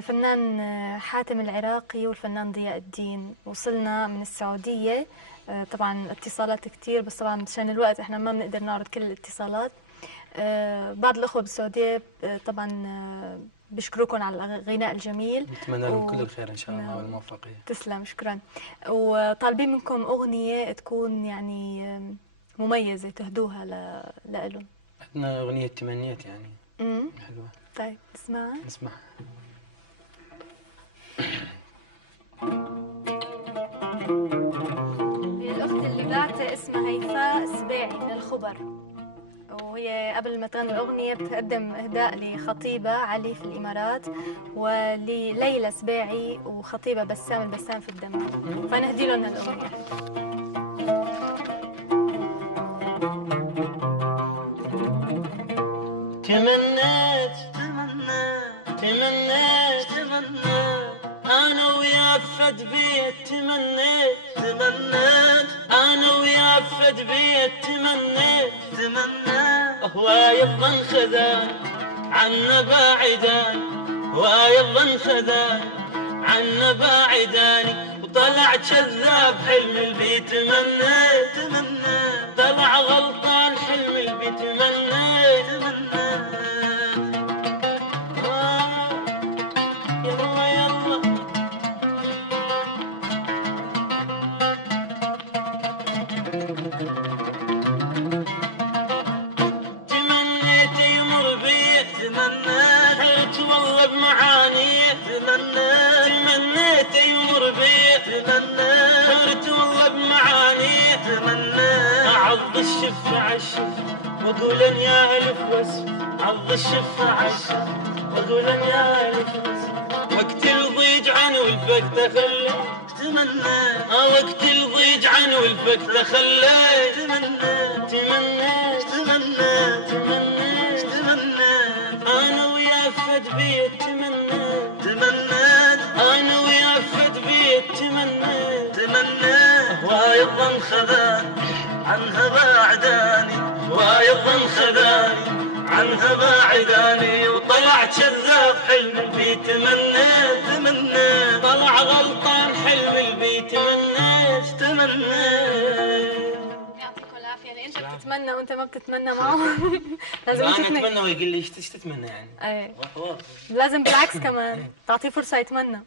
فنان حاتم العراقي والفنان ضياء الدين. وصلنا من السعودية. طبعا اتصالات كتير، بس طبعا مشان الوقت احنا ما بنقدر نعرض كل الاتصالات. بعض الأخوة بالسعودية طبعا بشكركم على الغناء الجميل. نتمنى لهم كل الخير ان شاء الله والموفقيه. تسلم، شكرا. وطالبين منكم أغنية تكون يعني مميزة تهدوها لإلهم. عندنا اغنيه تمنيت يعني حلوه. طيب نسمعها. نسمع. هي الأخت اللي بعتها اسمها هيفاء سباعي من الخبر، وهي قبل ما تغني الأغنية بتقدم إهداء لخطيبة علي في الإمارات، ولليلى سباعي وخطيبة بسام البسام في الدمام، فنهدي لهم هالأغنية. تمنيت تمنيت تمنيت تمنيت انا ويا فد بيت تمنيت تمنيت انا ويا فد بيت تمنيت تمنيت ويظن خذان عنا باعدان ويظن خذان عنا باعدان وطلع كذاب حلم البيت تمنيت تمنيت طلع غلطان حلم البيت تمنيت تمنيت يلا يلا تمنيت يمر بي تمنيت والله بمعاني تمنيت يمر بي تمنيت والله بمعاني تمنيت اعض الشفة عالشف واقول ان يا الف واسف عض الشفة عالشف واقول ان يا الف واسف وقت الضيج عن والفك تخلى تمنيت وقت الضيج عن والفك تخلى تمنيت تمنيت تمنيت تمنيت تمنيت انا ويا فد بيت تمنيت تمنيت انا ويا فد بيت تمنيت تمنيت وايضا خذاني عنها باعداني وايضا خذاني عنها باعداني وطلع كذاب حلم البيت تمنيت تمنيت طلع غلطان حلم البيت تمنيت تمنيت. يعطيكم العافية. يعني أنت بتتمنى وأنت ما بتتمنى معهم. لازم أنا أتمنى ويقول لي إيش تتمنى يعني؟ أي لازم بالعكس كمان تعطيه فرصة يتمنى.